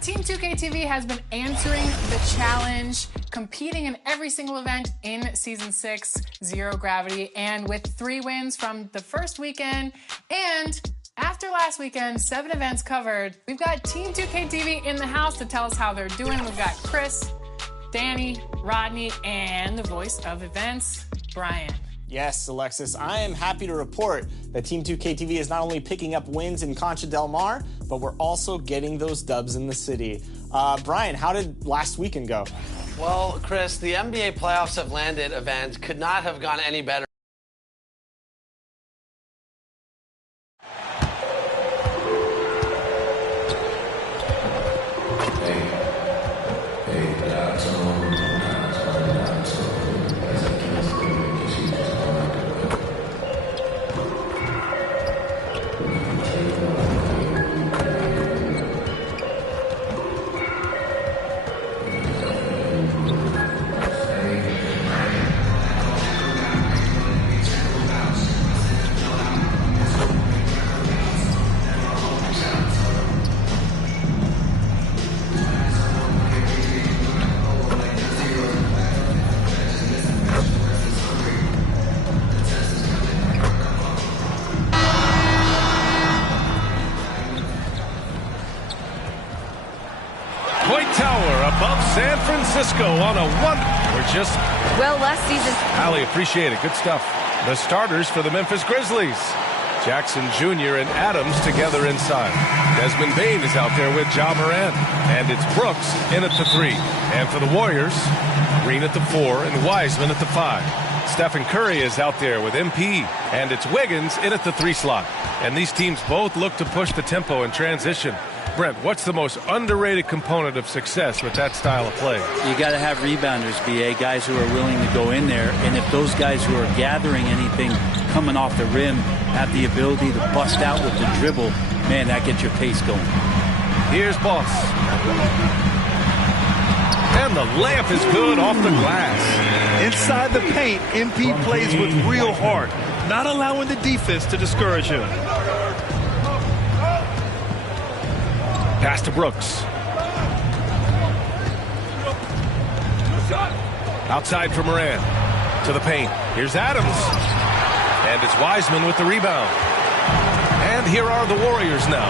Team 2K TV has been answering the challenge, competing in every single event in Season 6, Zero Gravity, and with 3 wins from the first weekend, and after last weekend, 7 events covered. We've got Team 2K TV in the house to tell us how they're doing. We've got Chris, Danny, Rodney, and the voice of events, Brian. Yes, Alexis, I am happy to report that Team 2K TV is not only picking up wins in Concha del Mar, but we're also getting those dubs in the city. Brian, how did last weekend go? Well, Chris, the NBA Playoffs Have Landed event could not have gone any better. San Francisco on a one. We're just. Well, last season. Allie, appreciate it. Good stuff. The starters for the Memphis Grizzlies. Jackson Jr. and Adams together inside. Desmond Bane is out there with Ja Morant. And it's Brooks in at the 3. And for the Warriors, Green at the 4 and Wiseman at the 5. Stephen Curry is out there with MP. And it's Wiggins in at the 3 slot. And these teams both look to push the tempo in transition. Brent, what's the most underrated component of success with that style of play? You got to have rebounders, BA, guys who are willing to go in there. And if those guys who are gathering anything coming off the rim have the ability to bust out with the dribble, man, that gets your pace going. Here's Boss. And the layup is good off the glass. Inside the paint, MP plays with real heart, not allowing the defense to discourage him. Pass to Brooks. Outside for Morant. To the paint. Here's Adams. And it's Wiseman with the rebound. And here are the Warriors now.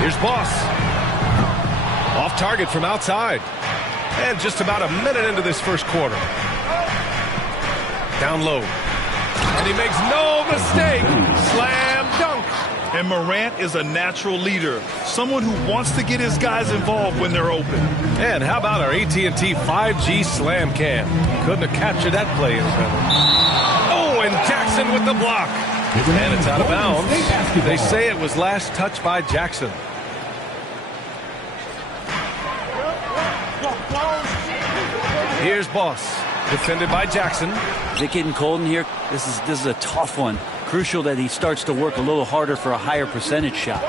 Here's Boss. Off target from outside. And just about a minute into this first quarter. Down low. And he makes no mistake. Slam dunk. And Morant is a natural leader, someone who wants to get his guys involved when they're open. And how about our AT&T 5G Slam Cam? Couldn't have captured that play any better. Oh, and Jackson with the block. And it's out of bounds. They say it was last touched by Jackson. Here's Boss, defended by Jackson. Is it getting cold in here? This is a tough one. Crucial that he starts to work a little harder for a higher percentage shot.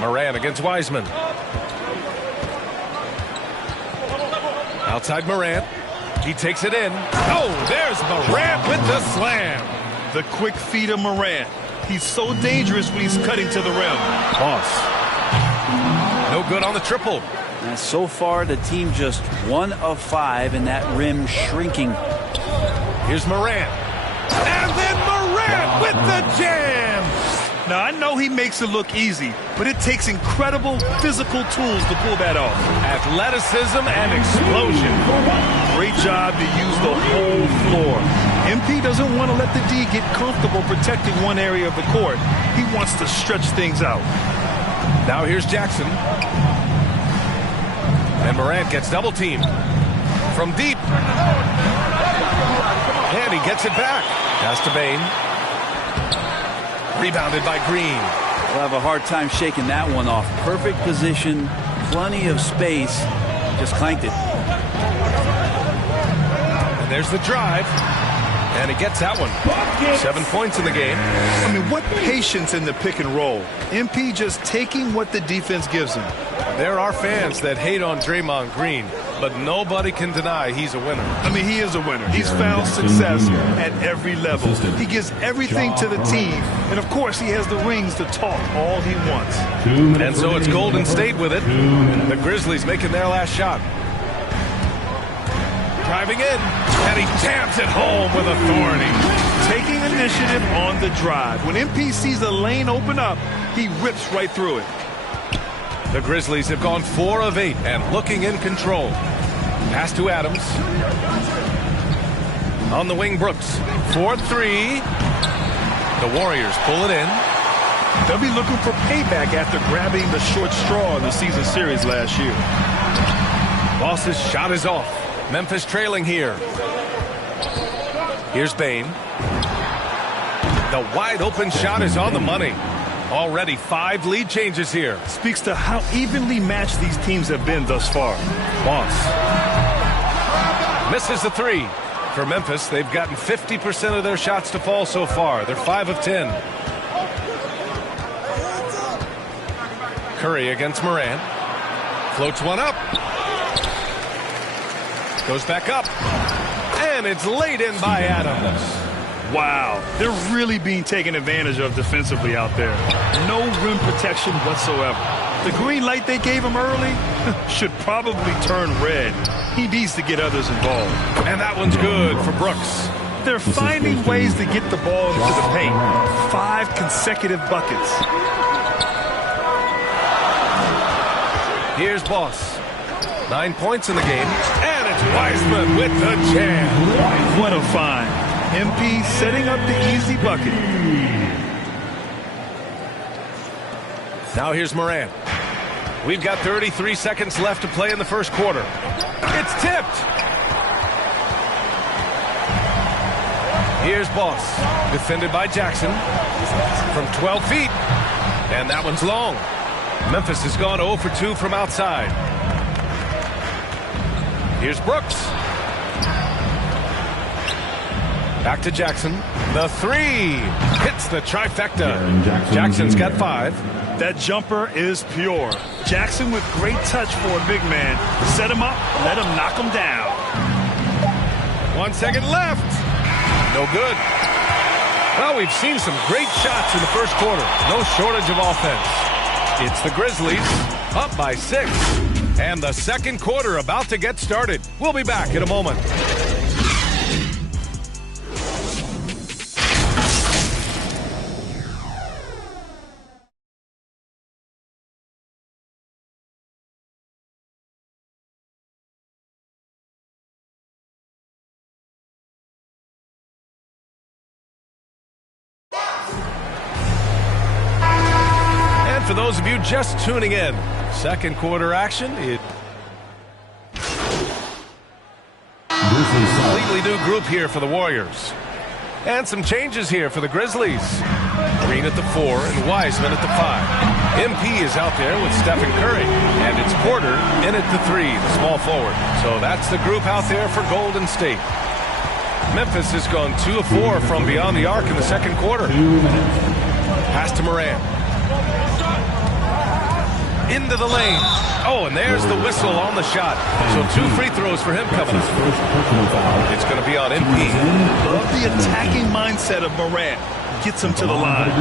Morant against Wiseman. Outside Morant. He takes it in. Oh, there's Morant with the slam. The quick feed of Morant. He's so dangerous when he's cutting to the rim. Boss. No good on the triple. And so far, the team just 1 of 5 and that rim shrinking. Here's Morant. And then Morant with the jam. Now, I know he makes it look easy, but it takes incredible physical tools to pull that off. Athleticism and explosion. Great job to use the whole floor. MP doesn't want to let the D get comfortable protecting one area of the court. He wants to stretch things out. Now here's Jackson. And Morant gets double teamed. From deep. And he gets it back. Pass to Bane. Rebounded by Green. We'll have a hard time shaking that one off. Perfect position, plenty of space. Just clanked it. And there's the drive. And he gets that one. 7 points in the game. I mean, what patience in the pick and roll. MP just taking what the defense gives him. There are fans that hate on Draymond Green, but nobody can deny he's a winner. I mean, he is a winner. He's found success at every level. He gives everything to the team. And, of course, he has the rings to talk all he wants. And so it's Golden State with it. The Grizzlies making their last shot. Driving in, and he jams it home with authority. Taking initiative on the drive. When MP sees a lane open up, he rips right through it. The Grizzlies have gone 4 of 8 and looking in control. Pass to Adams. On the wing, Brooks. 4-3. The Warriors pull it in. They'll be looking for payback after grabbing the short straw in the season series last year. Boss's shot is off. Memphis trailing here. Here's Bane. The wide open shot is on the money. Already 5 lead changes here. Speaks to how evenly matched these teams have been thus far. Boss misses the 3. For Memphis, they've gotten 50% of their shots to fall so far. They're 5 of 10. Curry against Morant. Floats one up. Goes back up. And it's laid in by Adams. Wow, they're really being taken advantage of defensively out there. No rim protection whatsoever. The green light they gave him early should probably turn red. He needs to get others involved. And that one's good for Brooks. They're finding ways to get the ball into the paint. 5 consecutive buckets. Here's Boss. 9 points in the game. And it's Wiseman with the jam. What a find. MP setting up the easy bucket. Now here's Morant. We've got 33 seconds left to play in the first quarter. It's tipped. Here's Boss. Defended by Jackson. From 12 feet. And that one's long. Memphis has gone 0 for 2 from outside. Here's Brooks. Back to Jackson. The 3 hits the trifecta. Jackson's got 5. That jumper is pure. Jackson with great touch for a big man. Set him up, let him knock him down. 1 second left. No good. Well, we've seen some great shots in the first quarter. No shortage of offense. It's the Grizzlies up by 6. And the second quarter about to get started. We'll be back in a moment. For those of you just tuning in, second quarter action. Completely new group here for the Warriors. And some changes here for the Grizzlies. Green at the 4 and Wiseman at the 5. MP is out there with Stephen Curry. And it's Porter in at the 3, the small forward. So that's the group out there for Golden State. Memphis has gone 2 of 4 from beyond the arc in the second quarter. Pass to Morant. Into the lane. Oh, and there's the whistle on the shot. So 2 free throws for him coming up. It's going to be on MP. Love the attacking mindset of Morant. Gets him to the line.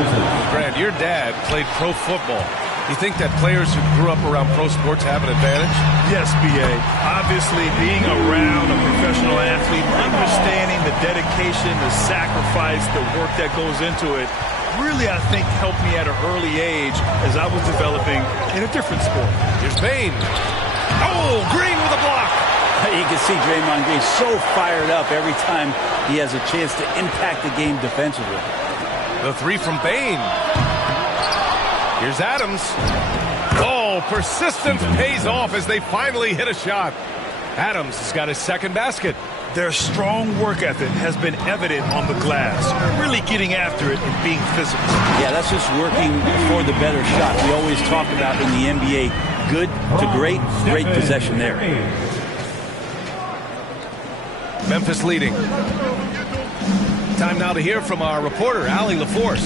Grant, your dad played pro football. You think that players who grew up around pro sports have an advantage? Yes, B.A. Obviously, being around a professional athlete, understanding the dedication, the sacrifice, the work that goes into it, really, I think, helped me at an early age as I was developing in a different sport. Here's Bane. Oh, Green with a block. You can see Draymond Green so fired up every time he has a chance to impact the game defensively. The 3 from Bane. Here's Adams. Oh, persistence pays off as they finally hit a shot. Adams has got his second basket. Their strong work ethic has been evident on the glass. Really getting after it and being physical. Yeah, that's just working for the better shot. We always talk about in the NBA, good to great, great possession there. Memphis leading. Time now to hear from our reporter, Allie LaForce.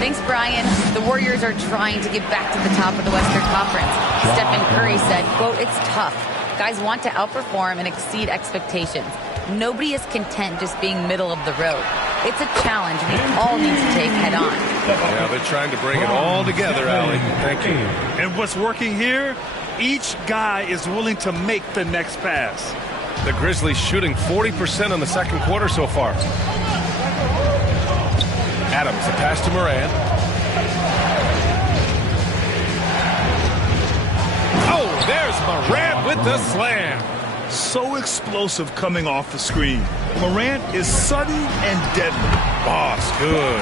Thanks, Brian. The Warriors are trying to get back to the top of the Western Conference. Stephen Curry said, quote, "It's tough. Guys want to outperform and exceed expectations. Nobody is content just being middle of the road. It's a challenge we all need to take head on." Yeah, they're trying to bring it all together, Allie. Thank you. And what's working here? Each guy is willing to make the next pass. The Grizzlies shooting 40% in the second quarter so far. Adams, the pass to Morant. Oh, there's Morant with the slam. So explosive coming off the screen. Morant is sudden and deadly. Boss, good.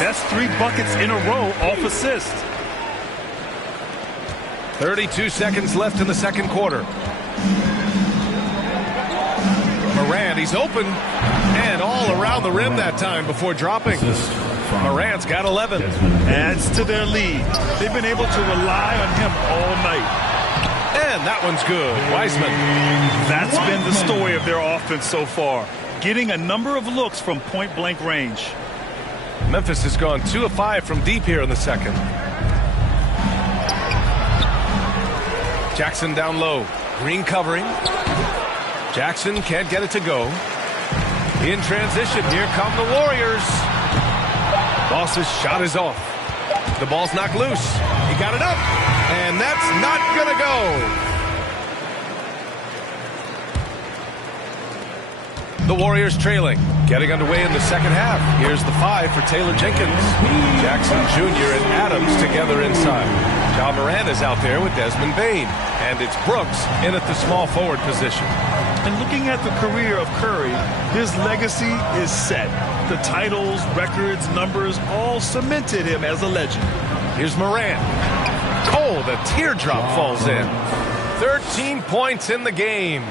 That's 3 buckets in a row off assist. 32 seconds left in the second quarter. Morant, he's open and all around the rim that time before dropping. Morant's got 11. Adds to their lead. They've been able to rely on him all night. And that one's good. Wiseman. That's been the story of their offense so far. Getting a number of looks from point-blank range. Memphis has gone 2 of 5 from deep here in the second. Jackson down low. Green covering. Jackson can't get it to go. In transition, here come the Warriors. Boss's shot is off. The ball's knocked loose. He got it up, and that's not going to go. The Warriors trailing, getting underway in the second half. Here's the 5 for Taylor Jenkins. Jackson Jr. and Adams together inside. Ja Morant is out there with Desmond Bane, and it's Brooks in at the small forward position. And looking at the career of Curry, his legacy is set. The titles, records, numbers all cemented him as a legend. Here's Morant. Oh, the teardrop falls in. 13 points in the game.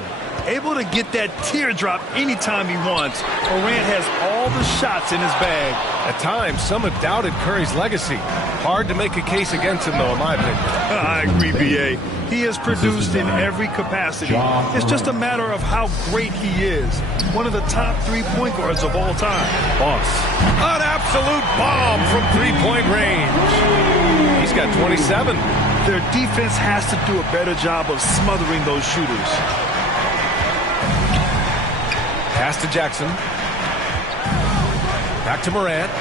Able to get that teardrop anytime he wants. Morant has all the shots in his bag. At times, some have doubted Curry's legacy. Hard to make a case against him, though, in my opinion. I agree, B.A. He has produced in every capacity. It's just a matter of how great he is. One of the top 3-point guards of all time. Boss. An absolute bomb from 3-point range. He's got 27. Their defense has to do a better job of smothering those shooters. Pass to Jackson. Back to Morant.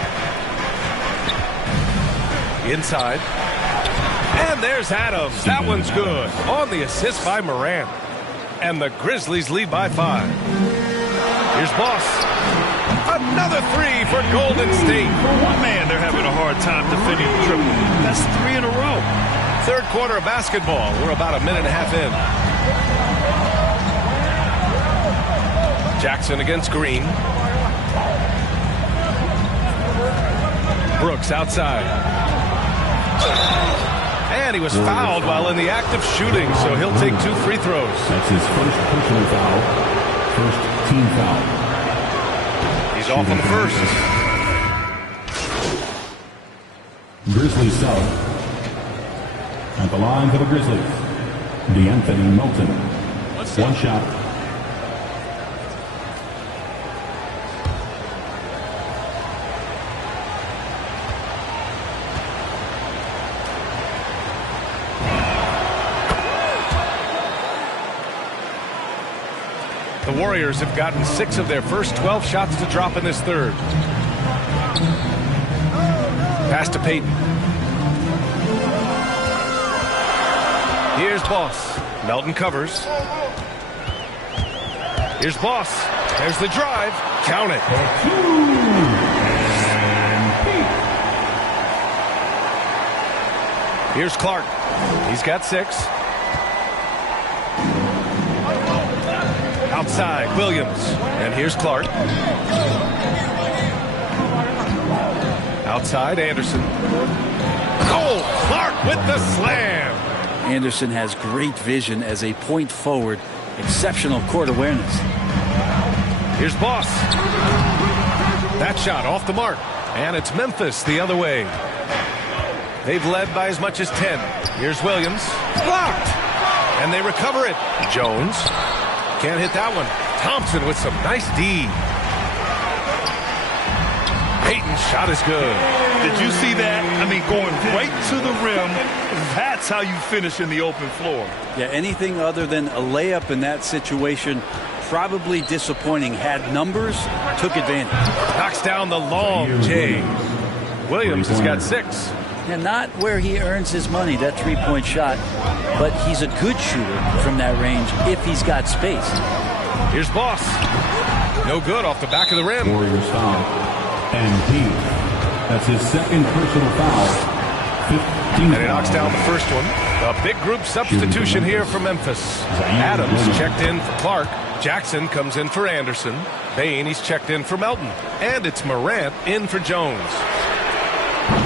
Inside. And there's Adams. That one's good. On the assist by Morant. And the Grizzlies lead by 5. Here's Boss. Another 3 for Golden State. Man, they're having a hard time defending the triple. That's 3 in a row. Third quarter of basketball. We're about a minute and a half in. Jackson against Green. Brooks outside. And he was fouled while in the act of shooting, so he'll take 2 free throws. That's his first personal foul. First team foul. He's off on the first. Grizzlies sub. At the line for the Grizzlies, DeAnthony Melton. One shot. The Warriors have gotten 6 of their first 12 shots to drop in this third. Pass to Payton. Here's Boss. Melton covers. Here's Boss. There's the drive. Count it. Here's Clark. He's got 6. Outside, Williams. And here's Clark. Outside, Anderson. Oh, Clark with the slam. Anderson has great vision as a point forward. Exceptional court awareness. Here's Boss. That shot off the mark. And it's Memphis the other way. They've led by as much as 10. Here's Williams. Blocked. And they recover it. Jones. Can't hit that one. Thompson with some nice D. Payton's shot is good. Did you see that? I mean, going right to the rim. That's how you finish in the open floor. Yeah, anything other than a layup in that situation, probably disappointing. Had numbers, took advantage. Knocks down the long J. Williams has got 6. And not where he earns his money, that three-point shot, but he's a good shooter from that range if he's got space. Here's Boss. No good off the back of the rim. Warriors foul. MP. That's his second personal foul. 15. And he knocks down the first one. A big group substitution here for Memphis. Adams checked in for Clark. Jackson comes in for Anderson. Bain, he's checked in for Melton. And it's Morant in for Jones.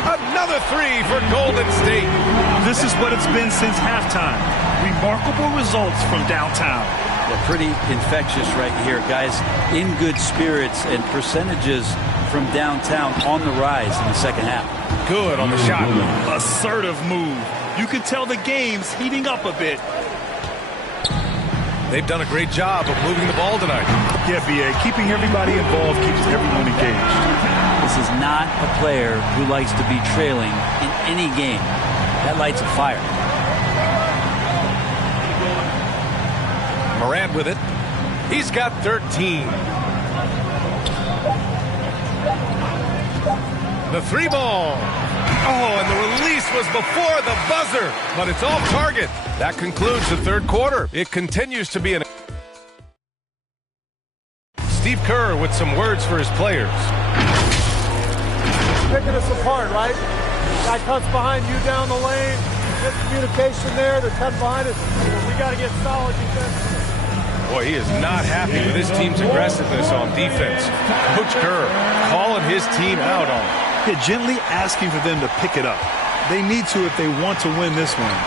Another 3 for Golden State. This is what it's been since halftime. Remarkable results from downtown. Yeah, pretty infectious right here, guys. In good spirits and percentages from downtown on the rise in the second half. Good on the shot. Assertive move. You can tell the game's heating up a bit. They've done a great job of moving the ball tonight. Yeah, B.A. Keeping everybody involved keeps everyone engaged. This is not a player who likes to be trailing in any game. That lights a fire. Morant with it. He's got 13. The 3 ball. Oh, and the release was before the buzzer, but it's off target. That concludes the third quarter. It continues to be an... Steve Kerr with some words for his players. Picking us apart, right? Guy cuts behind you down the lane. Good communication there. They're cutting behind us. We got to get solid defense. Boy, he is not happy with his team's aggressiveness on defense. Coach Kerr calling his team out on it. Yeah, gently asking for them to pick it up. They need to if they want to win this one.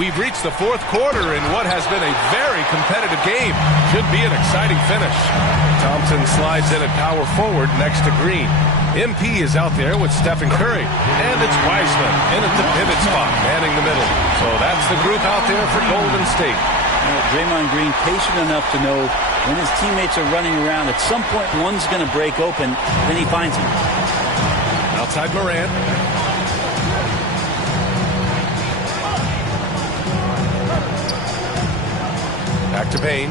We've reached the fourth quarter in what has been a very competitive game. Should be an exciting finish. Thompson slides in at power forward next to Green. MP is out there with Stephen Curry. And it's Wiseman in at the pivot spot, manning the middle. So that's the group out there for Golden State. Draymond Green patient enough to know when his teammates are running around, at some point one's going to break open, then he finds him. Outside Morant. Back to Bain.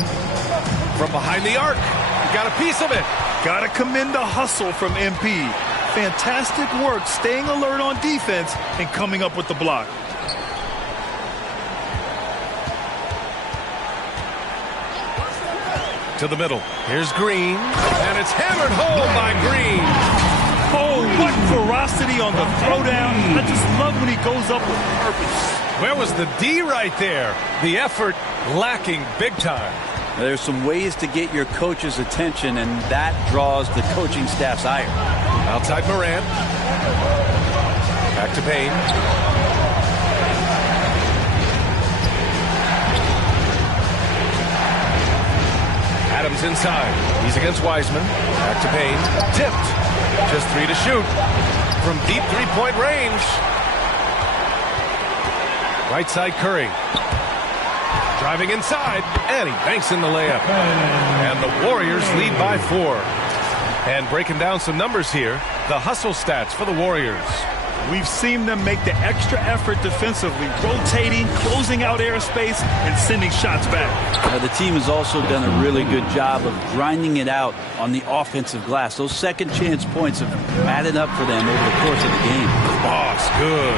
From behind the arc. He got a piece of it. Got to commend the hustle from MP. Fantastic work staying alert on defense and coming up with the block. To the middle. Here's Green. And it's hammered home by Green. Oh, what ferocity on the throwdown. I just love when he goes up with purpose. Where was the D right there? The effort lacking big time. There's some ways to get your coach's attention, and that draws the coaching staff's ire. Outside Morant. Back to Bain. Adams inside. He's against Wiseman. Back to Bain. Tipped. Just 3 to shoot. From deep three-point range. Right side Curry. Driving inside, and he banks in the layup. And the Warriors lead by 4. And breaking down some numbers here, the hustle stats for the Warriors. We've seen them make the extra effort defensively, rotating, closing out airspace, and sending shots back. The team has also done a really good job of grinding it out on the offensive glass. Those second chance points have added up for them over the course of the game. Boss, good.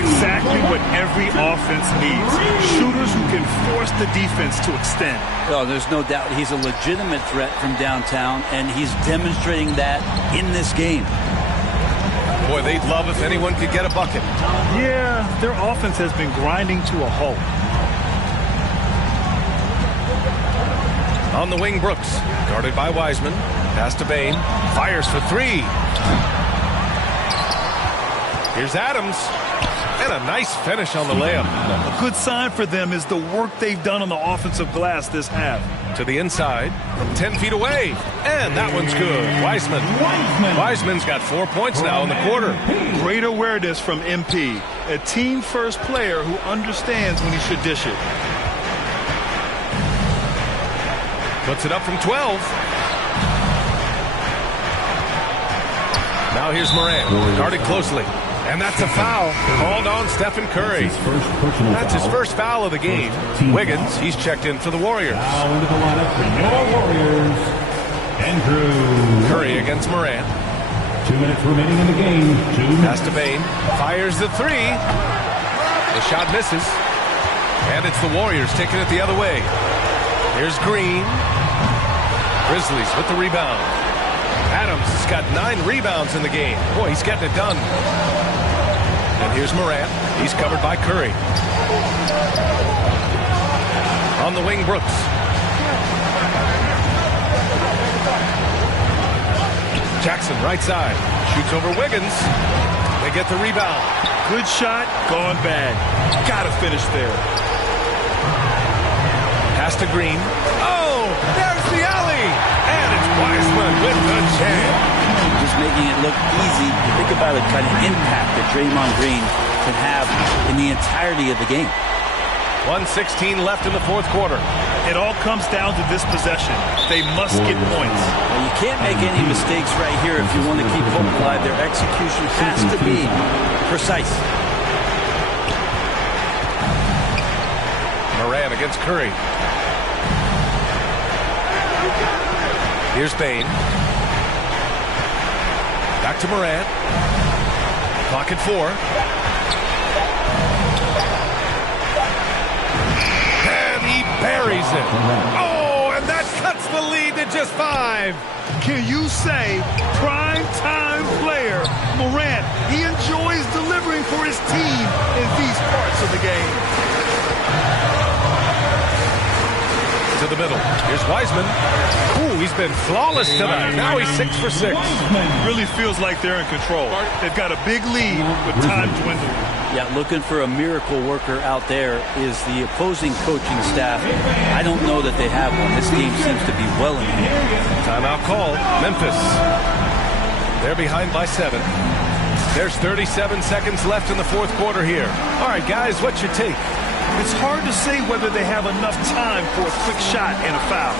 Exactly what every offense needs. Shooters who can force the defense to extend. Oh, there's no doubt he's a legitimate threat from downtown, and he's demonstrating that in this game. Boy, they'd love if anyone could get a bucket. Yeah, their offense has been grinding to a halt. On the wing, Brooks. Guarded by Wiseman. Pass to Bain. Fires for 3. Here's Adams. And a nice finish on the layup. A good sign for them is the work they've done on the offensive glass this half. To the inside from 10 feet away. And that one's good. Wiseman's got 4 points now in the quarter. Great awareness from MP. A team-first player who understands when he should dish it. Puts it up from 12. Now here's Morant, guarded closely. And that's a foul called on Stephen Curry. That's his first foul of the game. Wiggins, he's checked in for the Warriors. Now into the lineup for your Warriors, Andrew Curry against Morant. 2 minutes remaining in the game. Pass to Bane. Fires the three. The shot misses. And it's the Warriors taking it the other way. Here's Green. Grizzlies with the rebound. Adams has got 9 rebounds in the game. Boy, he's getting it done. And here's Morant. He's covered by Curry. On the wing, Brooks. Jackson, right side. Shoots over Wiggins. They get the rebound. Good shot, gone bad. Gotta finish there. Pass to Green. Oh, there's the alley. And it's Wiseman with the jam. Just making it look easy. Think about the kind of impact that Draymond Green can have in the entirety of the game. 1:16 left in the fourth quarter. It all comes down to this possession. They must get points. Well, you can't make any mistakes right here if you want to keep hope alive. Their execution has to be precise. Morant against Curry. Here's Bane. Back to Morant. Clock at 4. And he buries it. Oh, and that cuts the lead to just 5. Can you say prime time player Morant? He enjoys delivering for his team in these parts of the game. To the middle. Here's Wiseman. Ooh, he's been flawless tonight. Now he's 6 for 6. Really feels like they're in control. They've got a big lead with time dwindling. Yeah, looking for a miracle worker out there is the opposing coaching staff. I don't know that they have one. This game seems to be well in hand. Timeout call. Memphis. They're behind by 7. There's 37 seconds left in the fourth quarter here. All right, guys, what's your take? It's hard to say whether they have enough time for a quick shot and a foul.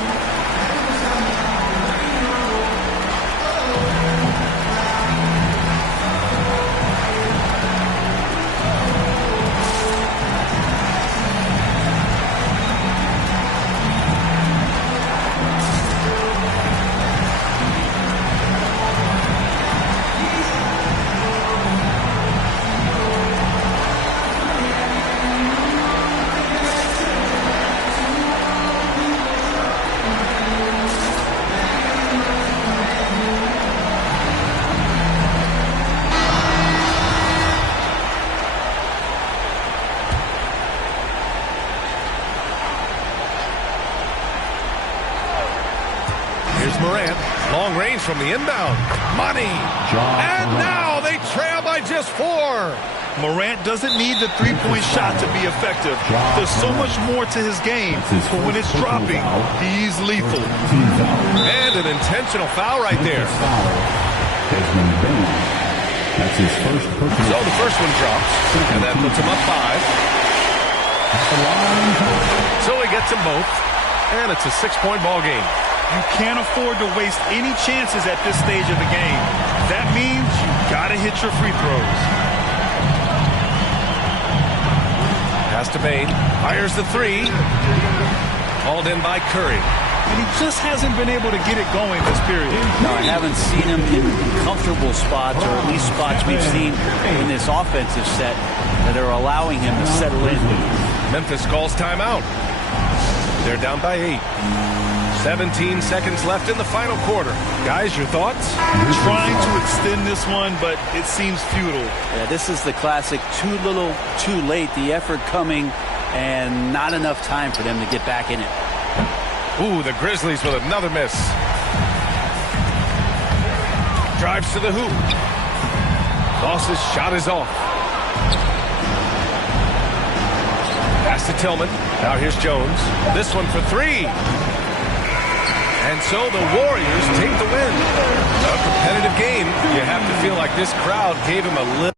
Morant, long range from the inbound. Money. And now they trail by just 4. Morant doesn't need the three-point shot to be effective. There's so much more to his game, but when it's dropping, he's lethal. And an intentional foul right there. That's his first personal. So the first one drops, and that puts him up 5. So he gets them both, and it's a 6-point ball game. You can't afford to waste any chances at this stage of the game. That means you gotta hit your free throws. Pass to Bane. Fires the 3. Called in by Curry. And he just hasn't been able to get it going this period. No, I haven't seen him in comfortable spots, or at least spots we've seen in this offensive set that are allowing him to settle in. Memphis calls timeout. They're down by 8. 17 seconds left in the final quarter. Guys, your thoughts? Trying to extend this one, but it seems futile. Yeah, this is the classic too little, too late. The effort coming and not enough time for them to get back in it. Ooh, the Grizzlies with another miss. Drives to the hoop. Boss's shot is off. Pass to Tillman. Now here's Jones. This one for 3. And so the Warriors take the win. A competitive game. You have to feel like this crowd gave him a little